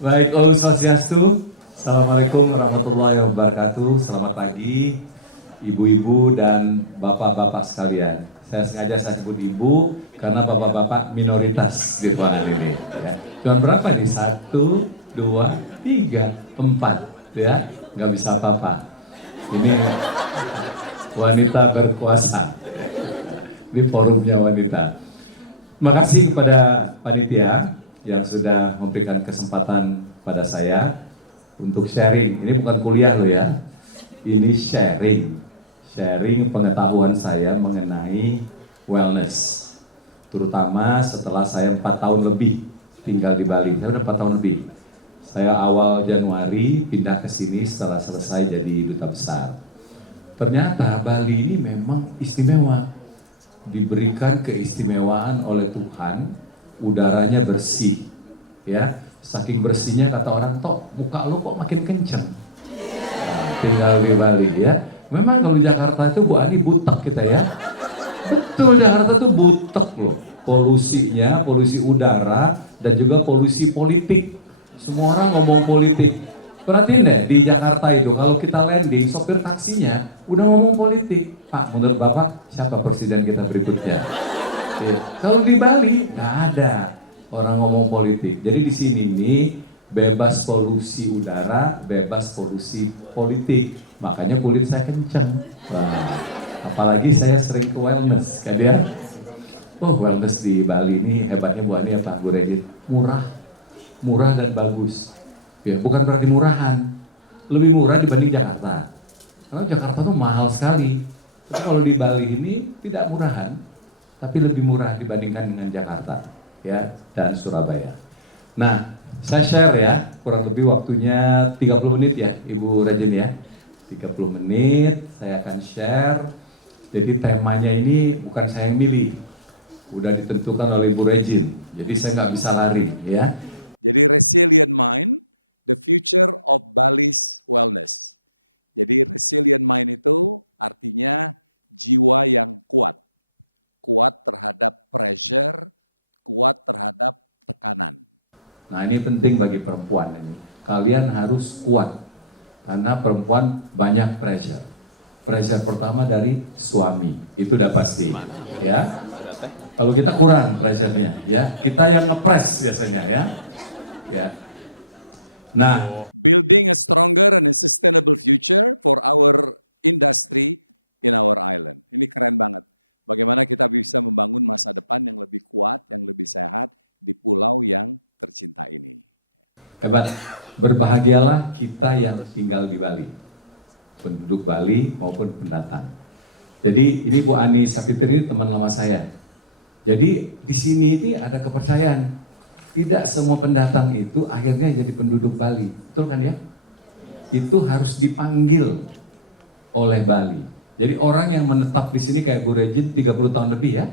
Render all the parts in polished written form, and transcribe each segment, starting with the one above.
Baik, Om Swastiastu. Assalamualaikum warahmatullahi wabarakatuh. Selamat pagi, ibu-ibu dan bapak-bapak sekalian. Saya sebut ibu karena bapak-bapak minoritas di ruangan ini. Ya. Cuma berapa nih? 1, 2, 3, 4. Ya, nggak bisa apa-apa. Ini wanita berkuasa. Di forumnya wanita. Terima kasih kepada panitia yang sudah memberikan kesempatan pada saya untuk sharing. Ini bukan kuliah loh ya, ini sharing pengetahuan saya mengenai wellness, terutama setelah saya 4 tahun lebih tinggal di Bali. Saya udah 4 tahun lebih. Saya awal Januari pindah ke sini setelah selesai jadi duta besar. Ternyata Bali ini memang istimewa, diberikan keistimewaan oleh Tuhan. Udaranya bersih, ya. Saking bersihnya kata orang, "Tok, muka lo kok makin kenceng." Nah, tinggal di Bali ya. Memang kalau Jakarta itu Bu Ani butek kita ya. Betul, Jakarta tuh butek loh. Polusinya, polusi udara dan juga polusi politik. Semua orang ngomong politik. Perhatiin deh di Jakarta itu kalau kita landing, sopir taksinya udah ngomong politik. Pak, menurut Bapak siapa presiden kita berikutnya? Ya. Kalau di Bali nggak ada orang ngomong politik. Jadi di sini nih bebas polusi udara, bebas polusi politik. Makanya kulit saya kenceng. Wah, apalagi saya sering ke wellness, kan ya? Oh, wellness di Bali ini hebatnya Bu Ani apa, Bu Regit? Murah dan bagus. Ya, bukan berarti murahan. Lebih murah dibanding Jakarta. Karena Jakarta tuh mahal sekali. Tapi kalau di Bali ini tidak murahan, tapi lebih murah dibandingkan dengan Jakarta, ya, dan Surabaya. Nah, saya share ya, kurang lebih waktunya 30 menit ya, Ibu Regin ya. 30 menit saya akan share. Jadi temanya ini bukan saya yang milih, udah ditentukan oleh Ibu Regin. Jadi saya nggak bisa lari, ya. Nah, ini penting bagi perempuan ini. Kalian harus kuat. Karena perempuan banyak pressure. Pressure pertama dari suami. Itu udah pasti. Ya. Kalau kita kurang pressure-nya, ya. Kita yang ngepres biasanya, ya. Ya. Nah, hebat. Berbahagialah kita yang tinggal di Bali, penduduk Bali maupun pendatang. Jadi ini Bu Ani Sapitri teman lama saya. Jadi di sini ini ada kepercayaan, tidak semua pendatang itu akhirnya jadi penduduk Bali, betul kan ya? Itu harus dipanggil oleh Bali. Jadi orang yang menetap di sini kayak Bu Regin 30 tahun lebih ya.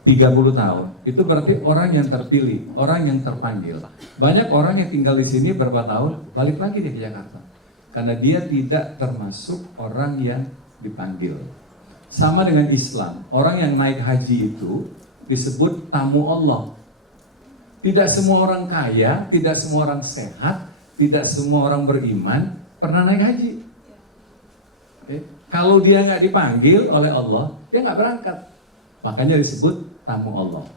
30 tahun, itu berarti orang yang terpilih, orang yang terpanggil. Banyak orang yang tinggal di sini berapa tahun, balik lagi dia ke Jakarta. Karena dia tidak termasuk orang yang dipanggil. Sama dengan Islam, orang yang naik haji itu disebut tamu Allah. Tidak semua orang kaya, tidak semua orang sehat, tidak semua orang beriman pernah naik haji. Kalau dia nggak dipanggil oleh Allah, dia nggak berangkat. Makanya disebut tamu Allah.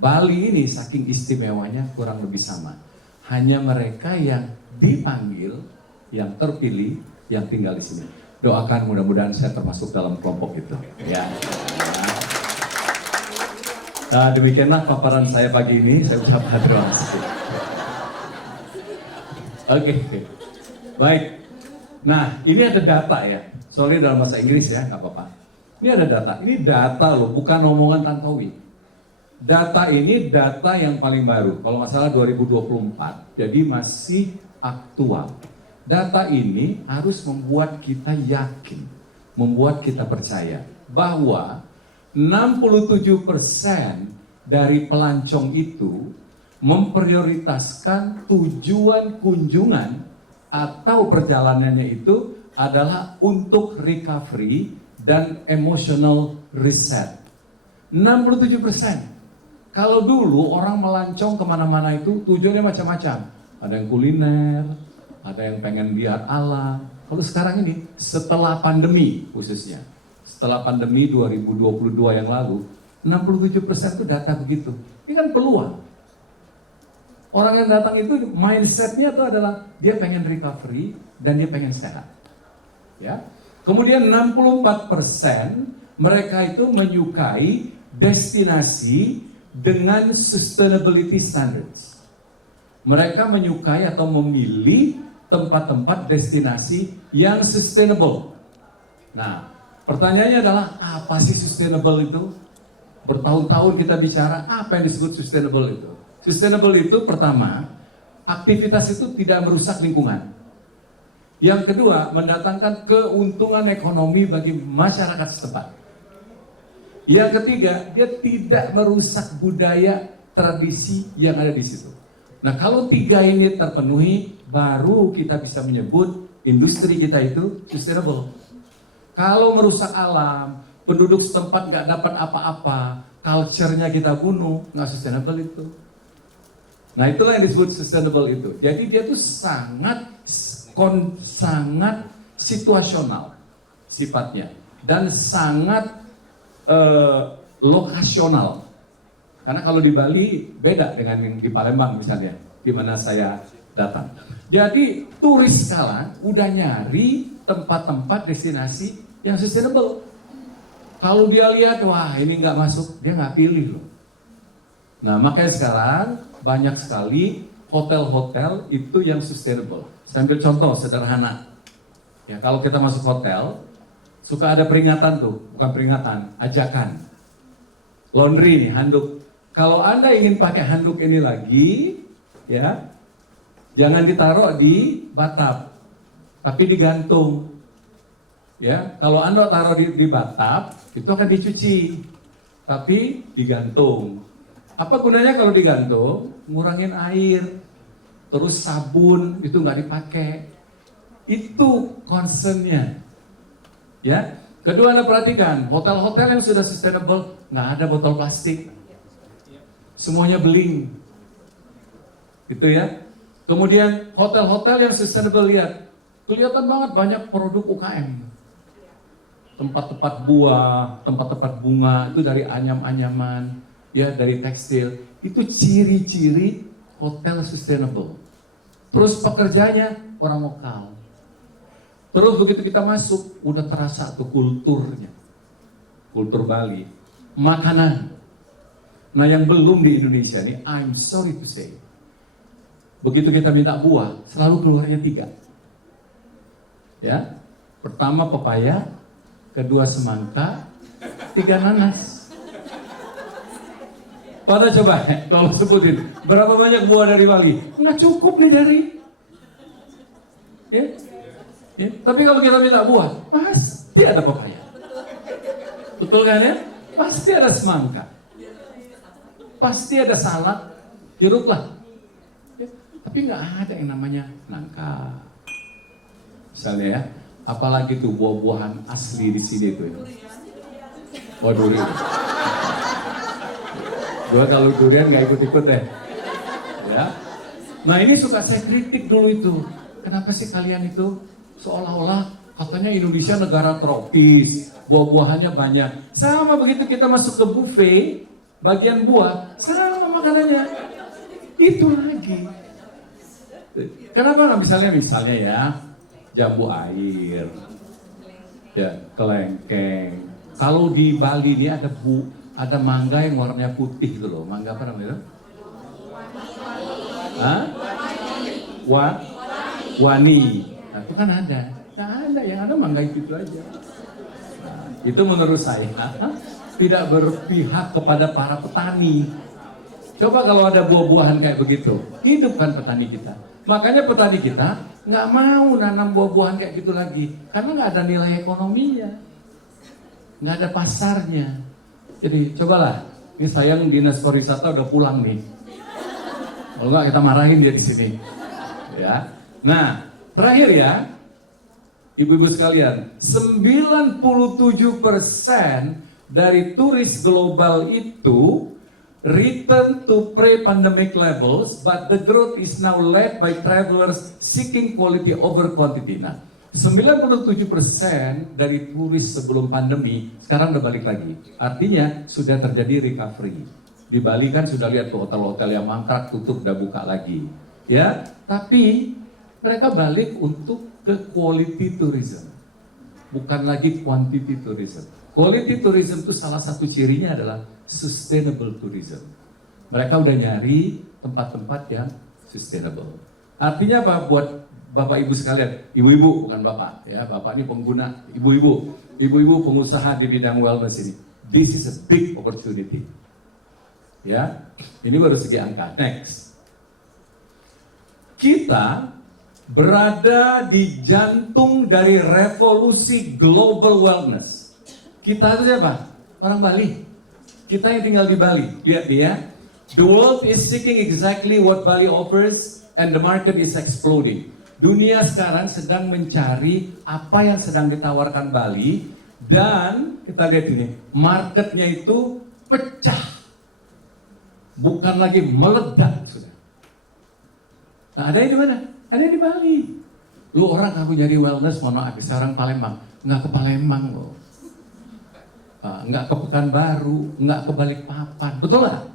Bali ini saking istimewanya kurang lebih sama. Hanya mereka yang dipanggil, yang terpilih, yang tinggal di sini. Doakan mudah-mudahan saya termasuk dalam kelompok itu. Ya. Nah, demikianlah paparan saya pagi ini. Saya ucapkan terima kasih. Oke. Baik. Nah, ini ada data ya. Soalnya dalam bahasa Inggris ya, nggak apa-apa. Ini ada data. Ini data loh, bukan omongan Tantowi. Data ini data yang paling baru. Kalau nggak salah 2024, jadi masih aktual. Data ini harus membuat kita yakin, membuat kita percaya bahwa 67% dari pelancong itu memprioritaskan tujuan kunjungan atau perjalanannya itu adalah untuk recovery dan emotional reset. 67%. Kalau dulu orang melancong kemana-mana itu tujuannya macam-macam. Ada yang kuliner, ada yang pengen lihat alam. Kalau sekarang ini, setelah pandemi khususnya, setelah pandemi 2022 yang lalu, 67% itu data begitu. Ini kan peluang. Orang yang datang itu mindsetnya itu adalah dia pengen recovery dan dia pengen sehat. Ya. Kemudian 64% mereka itu menyukai destinasi dengan sustainability standards. Mereka menyukai atau memilih tempat-tempat destinasi yang sustainable. Nah, pertanyaannya adalah apa sih sustainable itu? Bertahun-tahun kita bicara apa yang disebut sustainable itu. Sustainable itu pertama, aktivitas itu tidak merusak lingkungan. Yang kedua, mendatangkan keuntungan ekonomi bagi masyarakat setempat. Yang ketiga, dia tidak merusak budaya tradisi yang ada di situ. Nah, kalau tiga ini terpenuhi, baru kita bisa menyebut industri kita itu sustainable. Kalau merusak alam, penduduk setempat nggak dapat apa-apa, culture-nya kita bunuh, nggak sustainable itu. Nah, itulah yang disebut sustainable itu. Jadi dia tuh sangat situasional sifatnya dan sangat lokasional. Karena kalau di Bali beda dengan yang di Palembang misalnya, di mana saya datang. Jadi turis sekarang udah nyari tempat-tempat destinasi yang sustainable. Kalau dia lihat, wah ini nggak masuk, dia nggak pilih loh. Nah, makanya sekarang banyak sekali hotel-hotel itu yang sustainable. Saya ambil contoh sederhana. Ya, kalau kita masuk hotel, suka ada peringatan tuh, bukan peringatan, ajakan. Laundry nih, handuk. Kalau Anda ingin pakai handuk ini lagi, ya, jangan ditaruh di batap, tapi digantung. Ya, kalau Anda taruh di batap, itu akan dicuci, tapi digantung. Apa gunanya kalau digantung? Ngurangin air, terus sabun itu nggak dipakai. Itu concernnya. Ya, kedua Anda perhatikan, hotel-hotel yang sudah sustainable nggak ada botol plastik, semuanya beling, gitu ya. Kemudian hotel-hotel yang sustainable, lihat, kelihatan banget banyak produk UKM, tempat-tempat buah, tempat-tempat bunga itu dari anyam-anyaman, ya dari tekstil. Itu ciri-ciri hotel sustainable. Terus pekerjanya orang lokal. Terus begitu kita masuk, udah terasa tuh kulturnya. Kultur Bali. Makanan. Nah, yang belum di Indonesia nih, I'm sorry to say. Begitu kita minta buah, selalu keluarnya 3. Ya. Pertama pepaya, kedua semangka, 3 nanas. Pada coba, kalau sebutin, berapa banyak buah dari Bali? Nggak cukup nih dari. Ya. Ya, tapi kalau kita minta buah, pasti ada pepaya. Betul kan ya? Pasti ada semangka. Pasti ada salad, jeruk lah. Ya, tapi nggak ada yang namanya nangka. Misalnya ya, apalagi tuh buah-buahan asli di sini tuh. Oh, durian. Gua kalau durian nggak ikut-ikut deh. Ya. Nah, ini suka saya kritik dulu itu. Kenapa sih kalian itu seolah-olah katanya Indonesia negara tropis, buah-buahannya banyak. Sama begitu kita masuk ke buffet, bagian buah, sama makanannya. Itu lagi. Kenapa nggak misalnya ya, jambu air, ya kelengkeng. Kalau di Bali ini ada mangga yang warnanya putih gitu loh. Mangga apa namanya? Hah? Wani. Nah, itu kan ada. Nah, ada yang ada mangga itu aja. Nah, itu menurut saya tidak berpihak kepada para petani. Coba kalau ada buah-buahan kayak begitu, hidupkan petani kita. Makanya petani kita nggak mau nanam buah-buahan kayak gitu lagi, karena nggak ada nilai ekonominya, nggak ada pasarnya. Jadi cobalah, ini sayang dinas pariwisata udah pulang nih. Kalau nggak kita marahin dia di sini. Ya. Nah, terakhir ya, ibu-ibu sekalian, 97% dari turis global itu return to pre-pandemic levels, but the growth is now led by travelers seeking quality over quantity. Nah, 97% dari turis sebelum pandemi sekarang udah balik lagi. Artinya sudah terjadi recovery. Di Bali kan sudah lihat tuh hotel-hotel yang mangkrak tutup udah buka lagi. Ya, tapi mereka balik untuk ke quality tourism. Bukan lagi quantity tourism. Quality tourism itu salah satu cirinya adalah sustainable tourism. Mereka udah nyari tempat-tempat yang sustainable. Artinya apa buat Bapak Ibu sekalian, ibu-ibu bukan Bapak ya, Bapak ini pengguna, ibu-ibu pengusaha di bidang wellness ini. This is a big opportunity. Ya, ini baru segi angka. Next. Kita berada di jantung dari revolusi global wellness. Kita itu siapa? Orang Bali. Kita yang tinggal di Bali. Lihat dia. The world is seeking exactly what Bali offers and the market is exploding. Dunia sekarang sedang mencari apa yang sedang ditawarkan Bali dan kita lihat ini, marketnya itu pecah. Bukan lagi meledak sudah. Nah, ada di mana? Ada di Bali. Lu orang kalau nyari wellness, mohon maaf, sekarang Palembang, nggak ke Palembang loh. Nggak ke Pekanbaru, nggak ke Balikpapan, betul lah.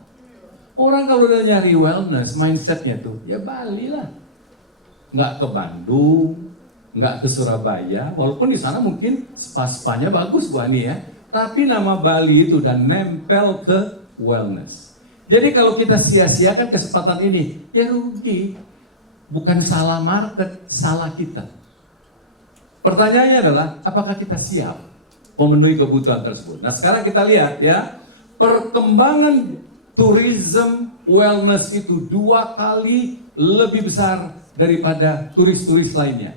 Orang kalau udah nyari wellness, mindsetnya tuh, ya Bali lah. Nggak ke Bandung, nggak ke Surabaya, walaupun di sana mungkin spa-spanya bagus Bu Ani ya, tapi nama Bali itu udah nempel ke wellness. Jadi kalau kita sia-siakan kesempatan ini, ya rugi. Bukan salah market, salah kita. Pertanyaannya adalah, apakah kita siap memenuhi kebutuhan tersebut? Nah sekarang kita lihat ya, perkembangan tourism wellness itu 2 kali lebih besar daripada turis-turis lainnya,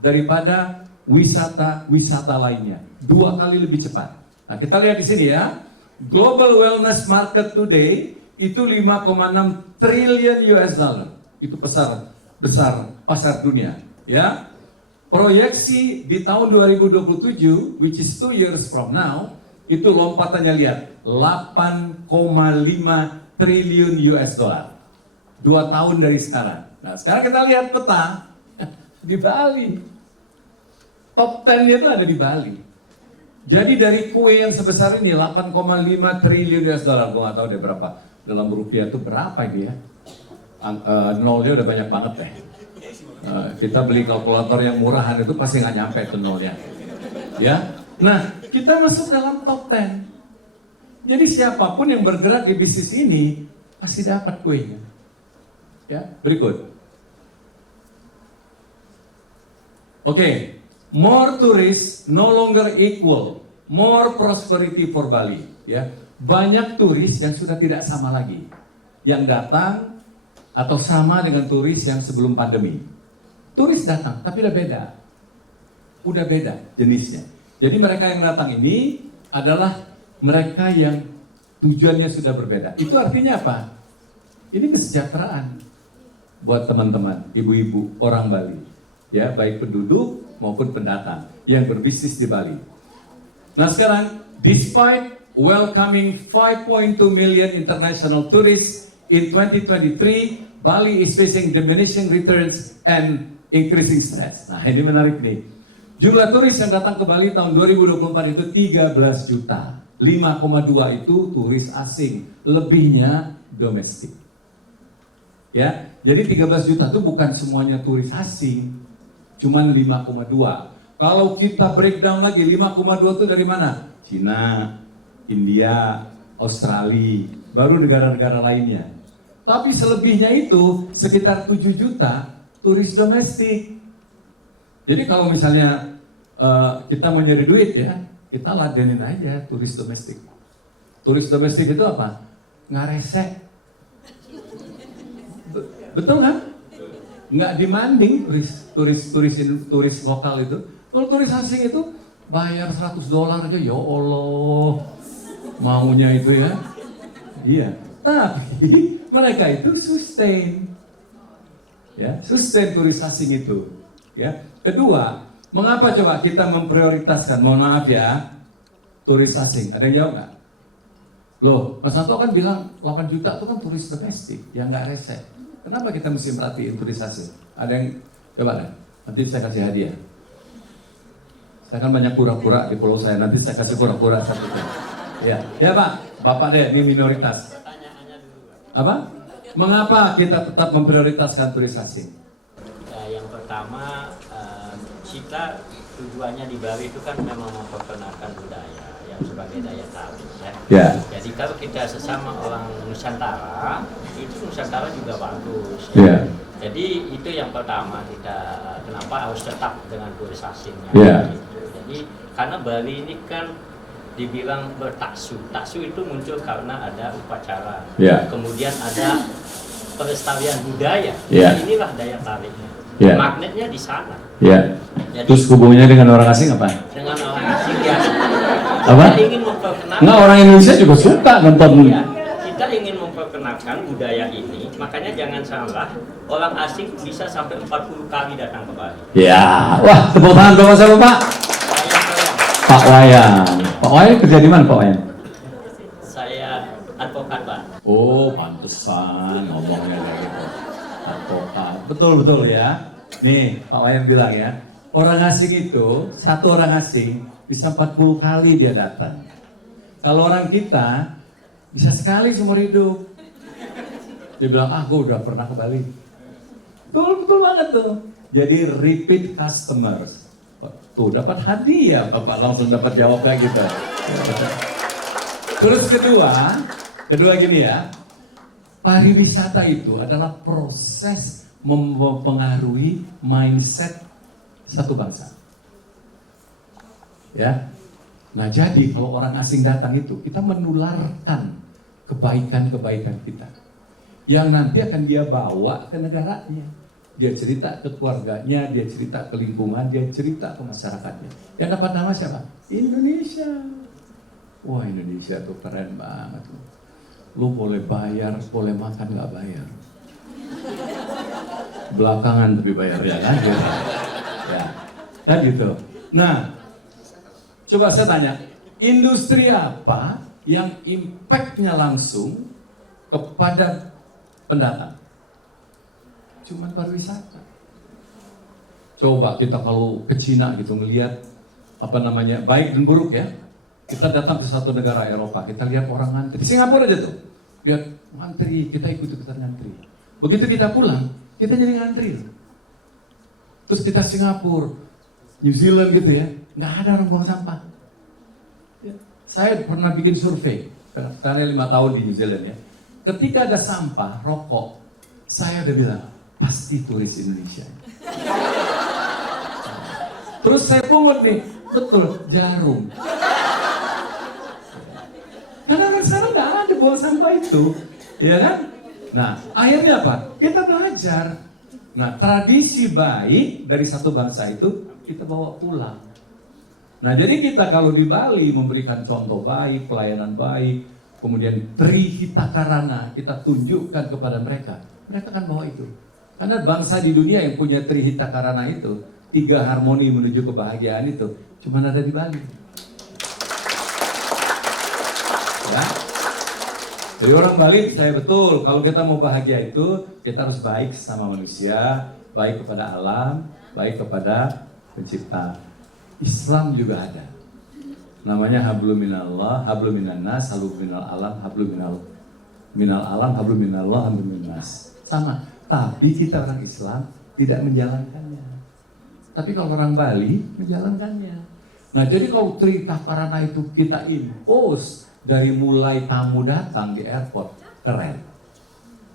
daripada wisata-wisata lainnya, 2 kali lebih cepat. Nah kita lihat di sini ya, global wellness market today itu 5,6 triliun US dollar, itu besar pasar dunia. Ya, proyeksi di tahun 2027, which is 2 years from now, itu lompatannya lihat 8,5 triliun US dollar, 2 tahun dari sekarang. Nah sekarang kita lihat peta di Bali, top 10-nya itu ada di Bali. Jadi dari kue yang sebesar ini 8,5 triliun US dollar, gue nggak tahu deh berapa dalam rupiah itu berapa ini ya. Nolnya udah banyak banget deh. Kita beli kalkulator yang murahan itu pasti nggak nyampe itu nolnya. Ya, nah kita masuk dalam top 10. Jadi siapapun yang bergerak di bisnis ini pasti dapat kuenya. Ya, berikut. Oke, more tourists no longer equal more prosperity for Bali. Ya, banyak turis yang sudah tidak sama lagi yang datang atau sama dengan turis yang sebelum pandemi. Turis datang, tapi udah beda jenisnya. Jadi mereka yang datang ini adalah mereka yang tujuannya sudah berbeda. Itu artinya apa? Ini kesejahteraan buat teman-teman, ibu-ibu, orang Bali. Ya, baik penduduk maupun pendatang yang berbisnis di Bali. Nah sekarang, despite welcoming 5.2 million international tourists in 2023, Bali is facing diminishing returns and increasing stress. Nah ini menarik nih. Jumlah turis yang datang ke Bali tahun 2024 itu 13 juta. 5,2 itu turis asing, lebihnya domestik. Ya, jadi 13 juta itu bukan semuanya turis asing, cuman 5,2. Kalau kita breakdown lagi, 5,2 itu dari mana? Cina, India, Australia, baru negara-negara lainnya. Tapi selebihnya itu sekitar 7 juta turis domestik. Jadi kalau misalnya kita mau nyari duit ya, kita ladenin aja turis domestik. Turis domestik itu apa? Nggak rese. Betul kan? Nggak demanding turis lokal itu. Kalau turis asing itu bayar $100 aja, ya Allah, maunya itu ya. Iya. Tapi mereka itu sustain. Ya, sustain turis asing itu. Ya. Kedua, mengapa coba kita memprioritaskan, mohon maaf ya, turis asing? Ada yang jawab nggak? Loh, Mas Santo kan bilang 8 juta itu kan turis domestik yang nggak rese. Kenapa kita mesti merhatiin turis asing? Ada yang, coba deh, nanti saya kasih hadiah. Saya kan banyak kura-kura di pulau saya, nanti saya kasih kura-kura satu. Ya, ya Pak, Bapak deh, ini minoritas. Apa? Mengapa kita tetap memprioritaskan turis asing? Yang pertama, kita tujuannya di Bali itu kan memang memperkenalkan budaya yang sebagai daya tarik ya. Ya. Jadi kalau kita sesama orang Nusantara, itu Nusantara juga bagus. Ya. Jadi itu yang pertama kita kenapa harus tetap dengan turis asingnya. Ya. Gitu. Jadi karena Bali ini kan dibilang bertaksu. Taksu itu muncul karena ada upacara. Ya. Kemudian ada pelestarian budaya. Ya. Inilah daya tariknya. Ya. Magnetnya di sana. Ya. Jadi, terus hubungannya dengan orang asing apa? dengan orang asing ya. Apa? Kita ingin memperkenalkan. Nggak, orang Indonesia juga suka nonton. Ya, kita ingin memperkenalkan budaya ini. Makanya jangan salah, orang asing bisa sampai 40 kali datang ke Bali. Ya, wah tepuk tangan dong sama Pak. Pak Wayan. Pak Wayan kerja di mana Pak Wayan? Saya advokat Pak. Oh, pantesan ngomongnya kayak gitu. Advokat. Betul ya. Nih, Pak Wayan bilang ya, orang asing itu, satu orang asing bisa 40 kali dia datang. Kalau orang kita bisa sekali seumur hidup. Dia bilang, gue udah pernah ke Bali. Betul banget tuh. Jadi repeat customers. Tuh dapat hadiah, Bapak langsung dapat jawab kayak gitu. Terus kedua gini ya, pariwisata itu adalah proses mempengaruhi mindset satu bangsa. Ya. Nah, jadi kalau orang asing datang itu, kita menularkan kebaikan-kebaikan kita. Yang nanti akan dia bawa ke negaranya. Dia cerita ke keluarganya, dia cerita ke lingkungan, dia cerita ke masyarakatnya. Yang dapat nama siapa? Indonesia. Wah, Indonesia tuh keren banget. Lu boleh bayar, boleh makan nggak bayar. Belakangan tapi bayarnya kan gitu. Ya, kan gitu. Nah, coba saya tanya, industri apa yang impact-nya langsung kepada pendatang? Cuman pariwisata. Coba kita kalau ke Cina gitu ngelihat apa namanya, baik dan buruk ya. Kita datang ke satu negara Eropa, kita lihat orang ngantri. Singapura aja tuh, lihat ngantri, kita ikut-ikutan ngantri. Begitu kita pulang, kita jadi ngantri. Terus kita Singapura, New Zealand gitu ya, nggak ada orang buang sampah. Ya. Saya pernah bikin survei, saya 5 tahun di New Zealand ya. Ketika ada sampah, rokok, saya udah bilang, pasti turis Indonesia. Terus saya pungut nih, betul, jarum. Karena orang sana nggak ada buang sampah itu, ya kan? Nah, akhirnya apa? Kita belajar. Nah, tradisi baik dari satu bangsa itu kita bawa pulang. Nah, jadi kita kalau di Bali memberikan contoh baik, pelayanan baik, kemudian Trihita Karana kita tunjukkan kepada mereka, mereka akan bawa itu. Karena bangsa di dunia yang punya Trihita Karana itu, 3 harmoni menuju kebahagiaan itu, cuma ada di Bali. Ya. Jadi orang Bali saya betul, kalau kita mau bahagia itu, kita harus baik sama manusia, baik kepada alam, baik kepada pencipta. Islam juga ada. Namanya hablum minallah, hablum minannas, hablum minal alam, hablum minal alam, hablum minallah, hablum minannas. Sama, tapi kita orang Islam tidak menjalankannya. Tapi kalau orang Bali menjalankannya. Nah, jadi kalau Trihita Karana itu kita impose dari mulai tamu datang di airport, keren.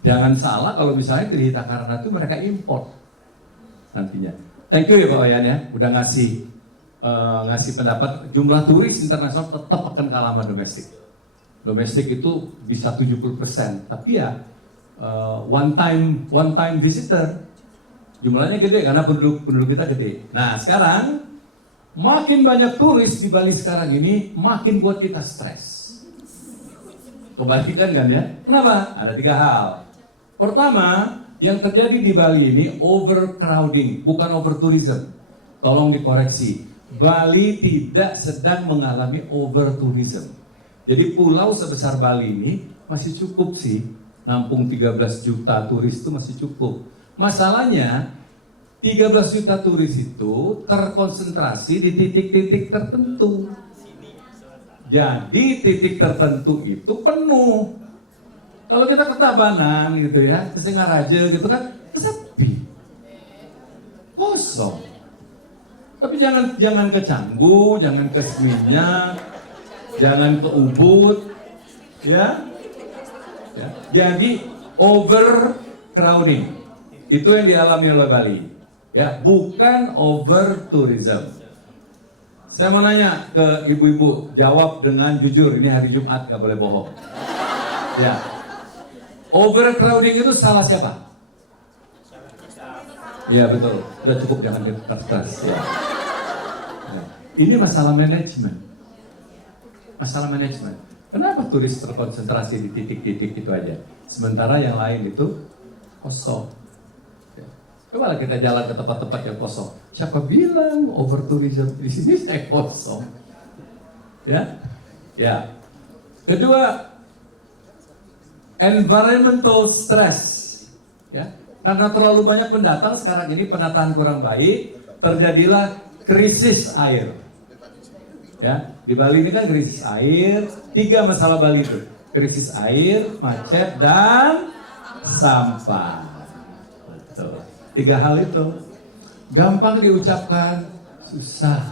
Jangan salah kalau misalnya Trihita Karana itu mereka import nantinya. Thank you ya Pak Wayan ya, udah ngasih pendapat. Jumlah turis internasional tetap akan kalah sama domestik. Domestik itu bisa 70%, tapi ya one time visitor jumlahnya gede karena penduduk kita gede. Nah sekarang makin banyak turis di Bali sekarang ini, makin buat kita stres. Kebalikan kan ya? Kenapa? Ada 3 hal. Pertama, yang terjadi di Bali ini overcrowding, bukan overtourism. Tolong dikoreksi. Bali tidak sedang mengalami overtourism. Jadi pulau sebesar Bali ini masih cukup sih, nampung 13 juta turis itu masih cukup. Masalahnya 13 juta turis itu terkonsentrasi di titik-titik tertentu. Jadi titik tertentu itu penuh. Kalau kita ke Tabanan gitu ya, ke Singaraja gitu kan, sepi, kosong. Tapi jangan ke Canggu, jangan ke Seminyak, jangan ke Ubud, ya. Jadi overcrowding itu yang dialami oleh Bali, ya, bukan over tourism. Saya mau nanya ke ibu-ibu, jawab dengan jujur. Ini hari Jumat, nggak boleh bohong. Ya, overcrowding itu salah siapa? Iya betul, udah cukup, jangan keras-keras. Ya. Ya. Ini masalah manajemen. Masalah manajemen. Kenapa turis terkonsentrasi di titik-titik itu aja, sementara yang lain itu kosong? Ya. Cobalah kita jalan ke tempat-tempat yang kosong. Siapa bilang over tourism di sini saya kosong? Ya, ya. Kedua, environmental stress. Ya, karena terlalu banyak pendatang sekarang ini, penataan kurang baik, terjadilah krisis air. Ya, di Bali ini kan krisis air. 3 masalah Bali itu: krisis air, macet, dan sampah. Betul. 3 hal itu gampang diucapkan, susah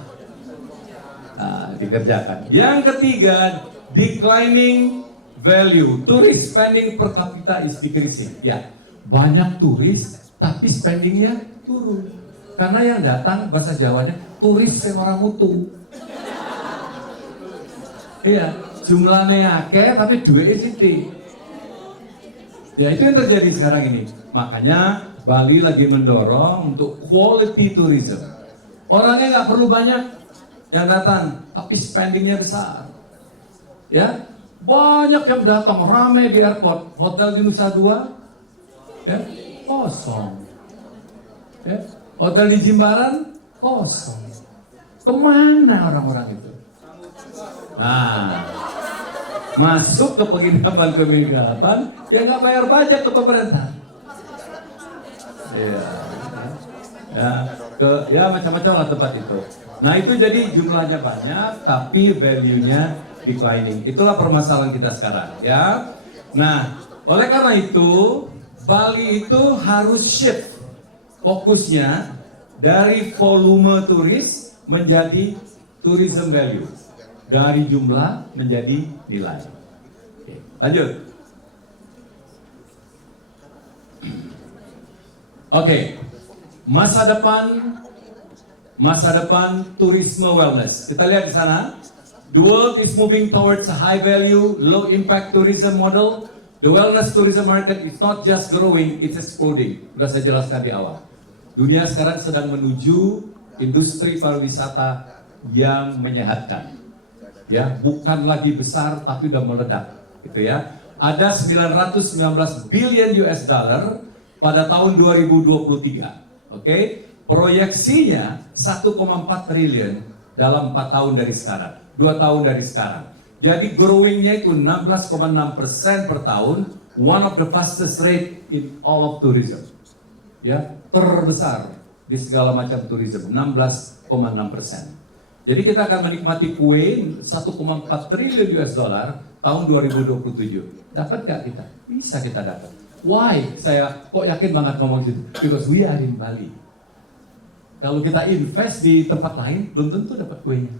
dikerjakan. Yang ketiga, declining value. Tourist spending per capita is decreasing. Ya, banyak turis tapi spendingnya turun. Karena yang datang, bahasa Jawanya, turis yang orang mutu. Iya, jumlahnya akeh tapi duitnya sithik. Ya, itu yang terjadi sekarang ini. Makanya Bali lagi mendorong untuk quality tourism. Orangnya nggak perlu banyak yang datang, tapi spendingnya besar. Ya, banyak yang datang, ramai di airport. Hotel di Nusa Dua, ya, kosong. Ya, hotel di Jimbaran kosong. Kemana orang-orang itu? Nah, masuk ke penginapan, ya nggak bayar pajak ke pemerintah. Ya, macam-macam lah tempat itu. Nah, itu jadi jumlahnya banyak, tapi value-nya declining. Itulah permasalahan kita sekarang, ya. Nah, oleh karena itu, Bali itu harus shift fokusnya dari volume turis menjadi tourism value, dari jumlah menjadi nilai. Oke, lanjut. Oke, masa depan turisme wellness. Kita lihat di sana. The world is moving towards a high value, low impact tourism model. The wellness tourism market is not just growing, it's exploding. Sudah saya jelaskan di awal. Dunia sekarang sedang menuju industri pariwisata yang menyehatkan. Ya, bukan lagi besar tapi udah meledak, gitu ya. Ada 919 billion US dollar pada tahun 2023. Oke, proyeksinya 1,4 triliun dalam 4 tahun dari sekarang, 2 tahun dari sekarang. Jadi growingnya itu 16,6% per tahun, one of the fastest rate in all of tourism. Ya, terbesar di segala macam tourism, 16,6%. Jadi kita akan menikmati kue 1,4 triliun US dollar tahun 2027. Dapat gak kita? Bisa kita dapat. Why? Saya kok yakin banget ngomong gitu? Because we are in Bali. Kalau kita invest di tempat lain, belum tentu dapat kuenya.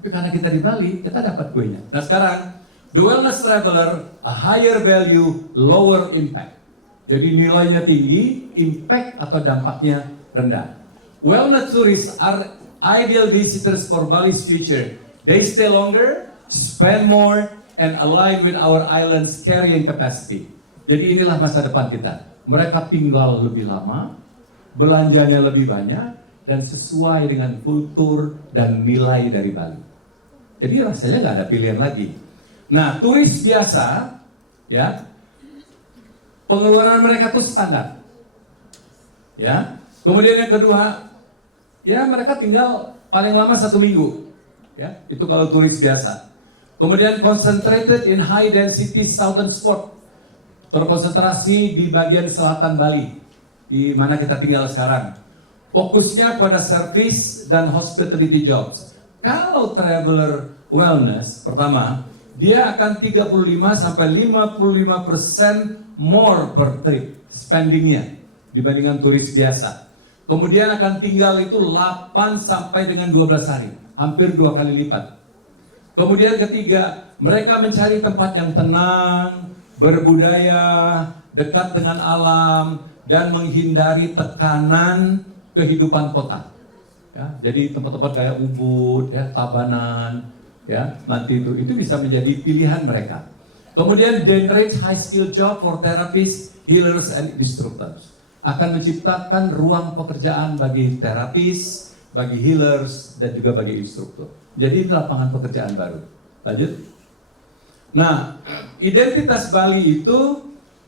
Tapi karena kita di Bali, kita dapat kuenya. Nah sekarang, the wellness traveler, a higher value, lower impact. Jadi nilainya tinggi, impact atau dampaknya rendah. Wellness tourists are ideal visitors for Bali's future. They stay longer, spend more, and align with our island's carrying capacity. Jadi inilah masa depan kita. Mereka tinggal lebih lama, belanjanya lebih banyak, dan sesuai dengan kultur dan nilai dari Bali. Jadi rasanya nggak ada pilihan lagi. Nah, turis biasa, ya, pengeluaran mereka tuh standar. Ya, kemudian yang kedua, ya mereka tinggal paling lama 1 minggu. Ya, itu kalau turis biasa. Kemudian concentrated in high density southern spot. Terkonsentrasi di bagian selatan Bali, di mana kita tinggal sekarang. Fokusnya pada service dan hospitality jobs. Kalau traveler wellness, pertama, dia akan 35 sampai 55% more per trip spendingnya dibandingkan turis biasa. Kemudian akan tinggal itu 8 sampai dengan 12 hari, hampir 2 kali lipat. Kemudian ketiga, mereka mencari tempat yang tenang, berbudaya, dekat dengan alam, dan menghindari tekanan kehidupan kota. Ya, jadi tempat-tempat kayak Ubud, ya, Tabanan, ya, nanti itu bisa menjadi pilihan mereka. Kemudian generate high skill job for therapists, healers, and instructors. Akan menciptakan ruang pekerjaan bagi terapis, bagi healers, dan juga bagi instruktur. Jadi itu lapangan pekerjaan baru. Lanjut. Nah, identitas Bali itu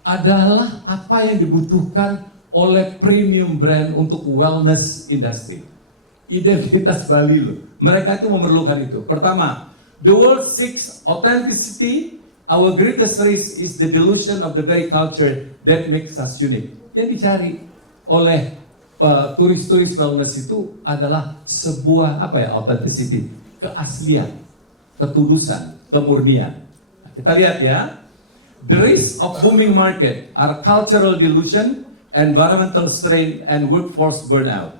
adalah apa yang dibutuhkan oleh premium brand untuk wellness industry. Identitas Bali loh. Mereka itu memerlukan itu. Pertama, the world seeks authenticity. Our greatest risk is the delusion of the very culture that makes us unique. Yang dicari oleh turis-turis wellness itu adalah sebuah authenticity, keaslian, ketulusan, kemurnian. Nah, kita lihat ya. The risk of booming market are cultural delusion, environmental strain, and workforce burnout.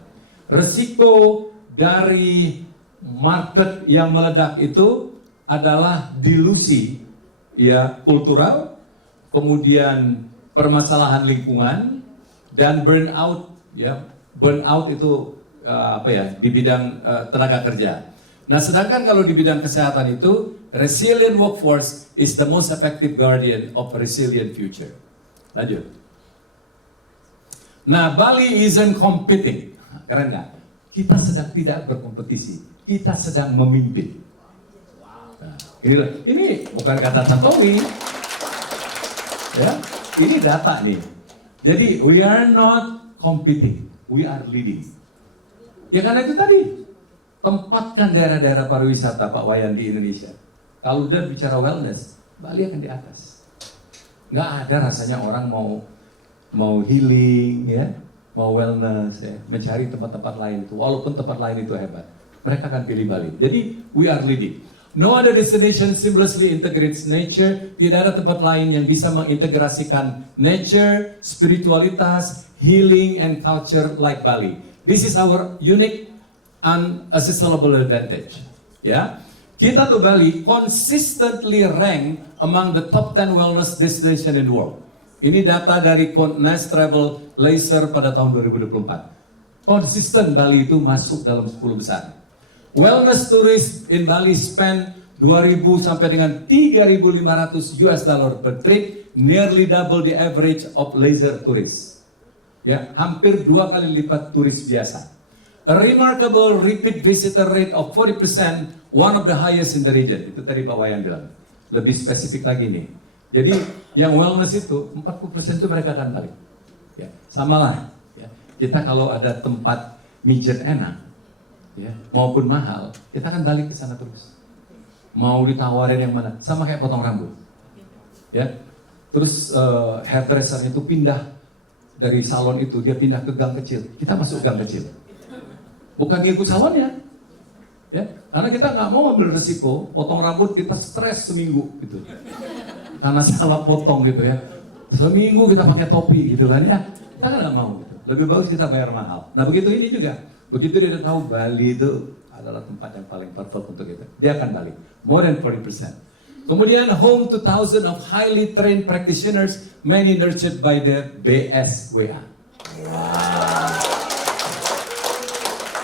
Resiko dari market yang meledak itu adalah delusi, ya, kultural, kemudian permasalahan lingkungan, dan burnout, ya. Burnout itu di bidang tenaga kerja. Nah, sedangkan kalau di bidang kesehatan itu, resilient workforce is the most effective guardian of a resilient future. Lanjut. Nah, Bali isn't competing. Keren nggak? Kita sedang tidak berkompetisi. Kita sedang memimpin. Nah, ini bukan kata Tantowi. Ya, ini data nih. Jadi, we are not competing. We are leading. Ya karena itu tadi. Tempatkan daerah-daerah pariwisata Pak Wayan di Indonesia. Kalau udah bicara wellness, Bali akan di atas. Nggak ada rasanya orang mau healing, ya, mau wellness, ya, mencari tempat-tempat lain itu. Walaupun tempat lain itu hebat, mereka akan pilih Bali. Jadi we are leading. No other destination seamlessly integrates nature. Tidak ada tempat lain yang bisa mengintegrasikan nature, spiritualitas, healing, and culture like Bali. This is our unique unassailable advantage. Ya, kita tuh Bali consistently rank among the top 10 wellness destination in the world. Ini data dari Nest Travel Laser pada tahun 2024. Konsisten Bali itu masuk dalam 10 besar. Wellness tourists in Bali spend 2.000 sampai dengan 3.500 US dollar per trip, nearly double the average of leisure tourists. Ya, hampir 2 kali lipat turis biasa. A remarkable repeat visitor rate of 40%, one of the highest in the region. Itu tadi Pak Wayan bilang. Lebih spesifik lagi nih. Jadi yang wellness itu 40% itu mereka akan balik. Ya, samalah. Ya. Kita kalau ada tempat mijet enak, ya, maupun mahal, kita akan balik ke sana terus. Mau ditawarin yang mana? Sama kayak potong rambut. Ya. Terus hairdressernya itu pindah dari salon itu, dia pindah ke gang kecil. Kita masuk gang kecil. Bukan ngikut salonnya, ya, karena kita nggak mau ambil resiko potong rambut kita stres seminggu gitu, karena salah potong gitu ya, seminggu kita pakai topi gitu kan ya, kita kan nggak mau gitu. Lebih bagus kita bayar mahal. Nah begitu ini juga, begitu dia tahu Bali itu adalah tempat yang paling perfect untuk itu, dia akan balik more than 40%. Kemudian home to thousands of highly trained practitioners, many nurtured by the BSWA.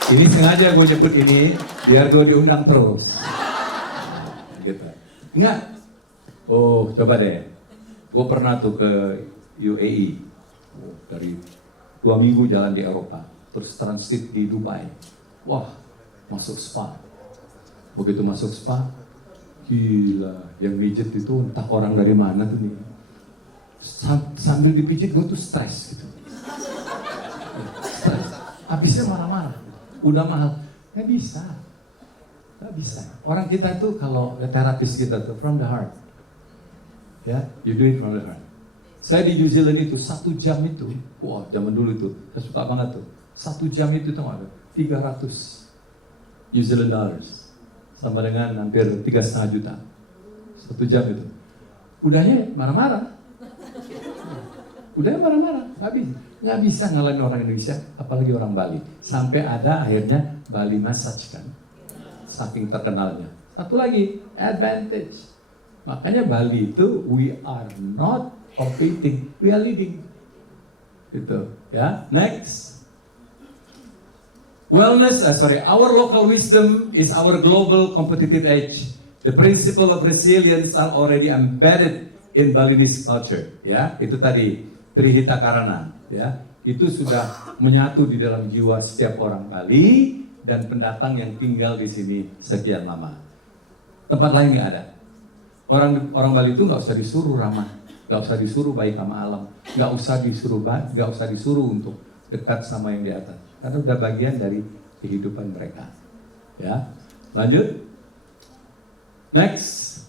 Ini sengaja gue nyebut ini biar gue diundang terus. Gitu. Enggak. Oh, coba deh. Gue pernah tuh ke UAE. Dari 2 minggu jalan di Eropa. Terus transit di Dubai. Wah, masuk spa. Begitu masuk spa, gila. Yang mijet itu entah orang dari mana tuh nih. Sambil dipijit gue tuh stres gitu. Stres. Habisnya marah-marah. Udah mahal, nggak bisa. Nggak bisa. Orang kita itu kalau terapis kita tuh from the heart. Ya, you do it from the heart. Saya di New Zealand itu 1 jam itu, wah zaman dulu itu, saya suka banget tuh. 1 jam itu tuh ada 300 New Zealand dollars, sama dengan hampir 3,5 juta. 1 jam itu. Udahnya marah-marah. Udahnya marah-marah, nggak bisa ngalahin orang Indonesia, apalagi orang Bali. Sampai ada akhirnya Bali Massage kan, saking terkenalnya. Satu lagi, advantage. Makanya Bali itu, we are not competing, we are leading. Gitu, ya. Next. Our local wisdom is our global competitive edge. The principle of resilience are already embedded in Balinese culture. Ya, itu tadi Trihita Karana. Ya, itu sudah menyatu di dalam jiwa setiap orang Bali dan pendatang yang tinggal di sini sekian lama. Tempat lain nggak ada. Orang Bali itu nggak usah disuruh ramah, nggak usah disuruh baik sama alam, nggak usah disuruh untuk dekat sama yang di atas, karena udah bagian dari kehidupan mereka. Ya, lanjut. Next,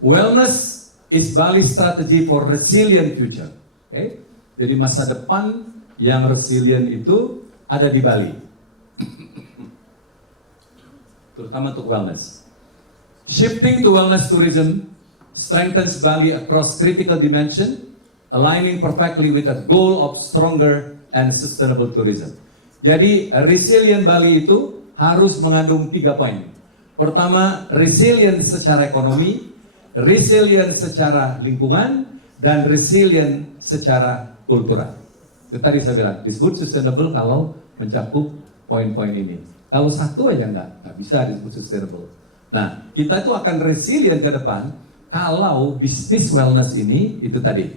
wellness is Bali's strategy for resilient future. Okay? Jadi masa depan yang resilient itu ada di Bali, terutama untuk wellness. Shifting to wellness tourism strengthens Bali across critical dimension, aligning perfectly with the goal of stronger and sustainable tourism. Jadi resilient Bali itu harus mengandung 3 poin. Pertama, resilient secara ekonomi, resilient secara lingkungan, dan resilient secara kultural. Itu tadi saya bilang, disebut sustainable kalau mencakup poin-poin ini. Kalau satu aja nggak bisa disebut sustainable. Nah, kita itu akan resilient ke depan kalau bisnis wellness ini, itu tadi,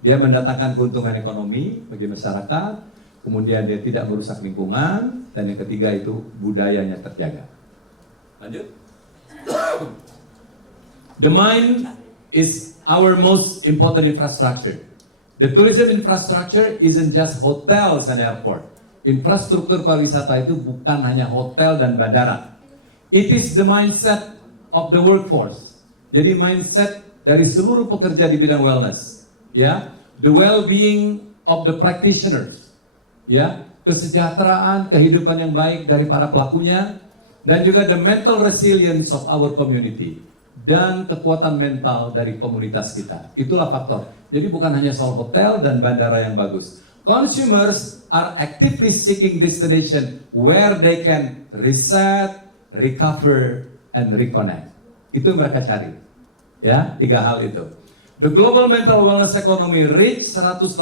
dia mendatangkan keuntungan ekonomi bagi masyarakat, kemudian dia tidak merusak lingkungan, dan yang ketiga itu budayanya terjaga. Lanjut. The mind is our most important infrastructure. The tourism infrastructure isn't just hotels and airport. Infrastruktur pariwisata itu bukan hanya hotel dan bandara. It is the mindset of the workforce. Jadi mindset dari seluruh pekerja di bidang wellness, ya, the well-being of the practitioners, ya, kesejahteraan, kehidupan yang baik dari para pelakunya, dan juga the mental resilience of our community, dan kekuatan mental dari komunitas kita. Itulah faktor. Jadi bukan hanya soal hotel dan bandara yang bagus. Consumers are actively seeking destination where they can reset, recover, and reconnect. Itu yang mereka cari. Ya, 3 hal itu. The global mental wellness economy reached 181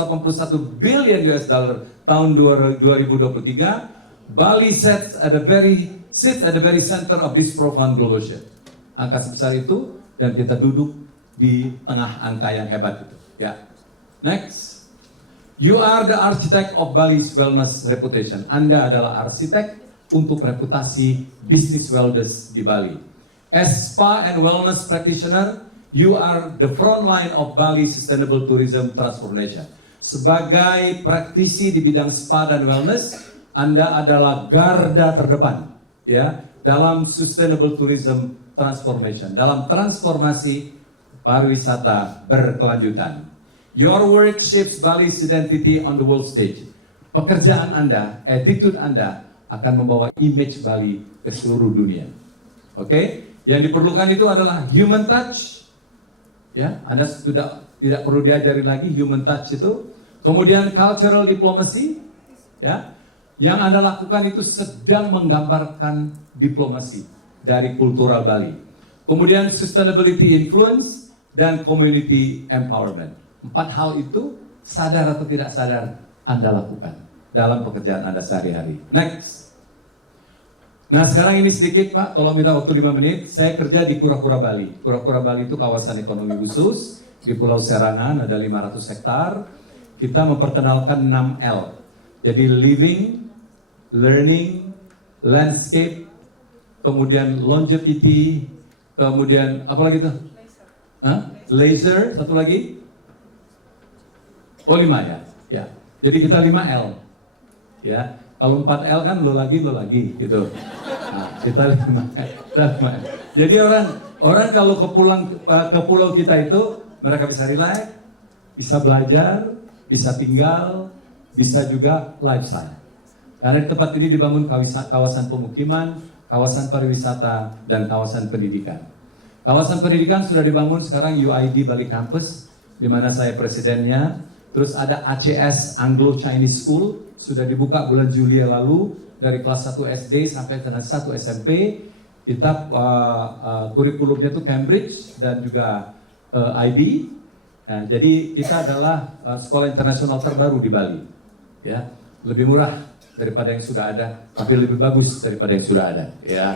billion US dollar tahun 2023. Bali sits at the very center of this profound global shift. Angka sebesar itu, dan kita duduk di tengah angka yang hebat itu. Ya. Next. You are the architect of Bali's wellness reputation. Anda adalah arsitek untuk reputasi bisnis wellness di Bali. As spa and wellness practitioner, you are the front line of Bali sustainable tourism transformation. Sebagai praktisi di bidang spa dan wellness, Anda adalah garda terdepan, ya, dalam sustainable tourism transformation, dalam transformasi pariwisata berkelanjutan. Your work shapes Bali's identity on the world stage. Pekerjaan Anda, attitude Anda akan membawa image Bali ke seluruh dunia. Oke? Yang diperlukan itu adalah human touch. Ya, Anda sudah tidak perlu diajarin lagi human touch itu. Kemudian cultural diplomacy, ya. Yang Anda lakukan itu sedang menggambarkan diplomasi dari kultural Bali. Kemudian sustainability influence dan community empowerment. 4 hal itu, sadar atau tidak sadar, Anda lakukan dalam pekerjaan Anda sehari-hari. Next. Nah, sekarang ini sedikit Pak, tolong minta waktu 5 menit. Saya kerja di Kura-Kura Bali. Kura-Kura Bali itu kawasan ekonomi khusus di Pulau Serangan, ada 500 hektar. Kita memperkenalkan 6L. Jadi living, learning, landscape, kemudian longevity, kemudian apa lagi tuh? Laser, satu lagi? Oh 5 ya, ya. Jadi kita 5L, ya. Kalau 4L kan lo lagi gitu. Nah, kita 5. Jadi orang kalau ke pulau kita itu mereka bisa relax, bisa belajar, bisa tinggal, bisa juga lifestyle. Karena di tempat ini dibangun kawasan pemukiman, kawasan pariwisata, dan kawasan pendidikan. Kawasan pendidikan sudah dibangun sekarang UID Bali Campus, di mana saya presidennya. Terus ada ACS Anglo Chinese School, sudah dibuka bulan Juli yang lalu, dari kelas 1 SD sampai kelas 1 SMP. Kita kurikulumnya itu Cambridge dan juga IB. Nah, jadi kita adalah sekolah internasional terbaru di Bali. Ya, lebih murah daripada yang sudah ada, tapi lebih bagus daripada yang sudah ada. Ya.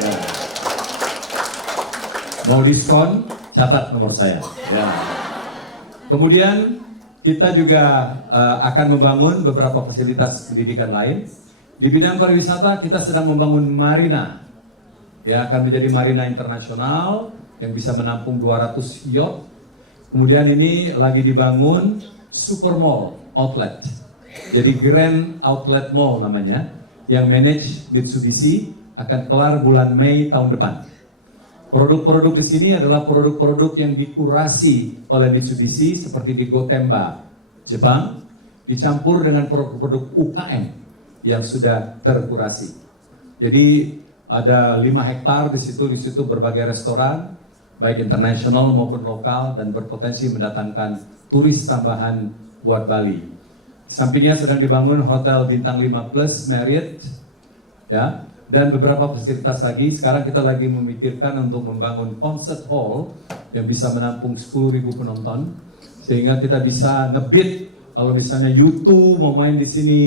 Ya. Mau diskon, catat nomor saya. Ya. Kemudian kita juga akan membangun beberapa fasilitas pendidikan lain. Di bidang pariwisata kita sedang membangun marina. Ya, akan menjadi marina internasional yang bisa menampung 200 yacht. Kemudian ini lagi dibangun super mall outlet. Jadi Grand Outlet Mall namanya, yang manage Mitsubishi, akan kelar bulan Mei tahun depan. Produk-produk di sini adalah produk-produk yang dikurasi oleh Mitsubishi seperti di Gotemba, Jepang, dicampur dengan produk-produk UKM yang sudah terkurasi. Jadi ada 5 hektar di situ berbagai restoran, baik internasional maupun lokal, dan berpotensi mendatangkan turis tambahan buat Bali. Di sampingnya sedang dibangun hotel bintang 5 plus Marriott, ya. Dan beberapa fasilitas lagi. Sekarang kita lagi memikirkan untuk membangun concert hall yang bisa menampung 10.000 penonton, sehingga kita bisa ngebit kalau misalnya U2 mau main di sini,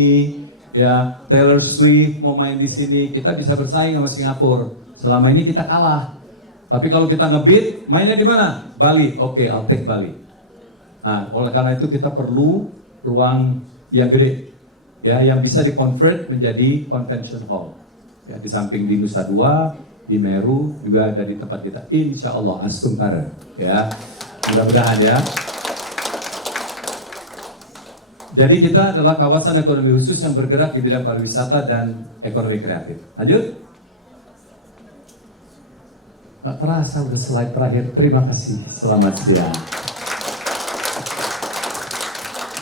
ya Taylor Swift mau main di sini, kita bisa bersaing sama Singapura. Selama ini kita kalah. Tapi kalau kita ngebit, mainnya di mana? Bali. Oke, I'll take Bali. Nah, oleh karena itu kita perlu ruang yang gede, ya, yang bisa di-convert menjadi convention hall. Ya, di samping di Nusa Dua, di Meru, juga ada di tempat kita. Insya Allah, Astungkara. Ya, mudah-mudahan ya. Jadi kita adalah kawasan ekonomi khusus yang bergerak di bidang pariwisata dan ekonomi kreatif. Lanjut. Tak terasa udah slide terakhir. Terima kasih. Selamat siang.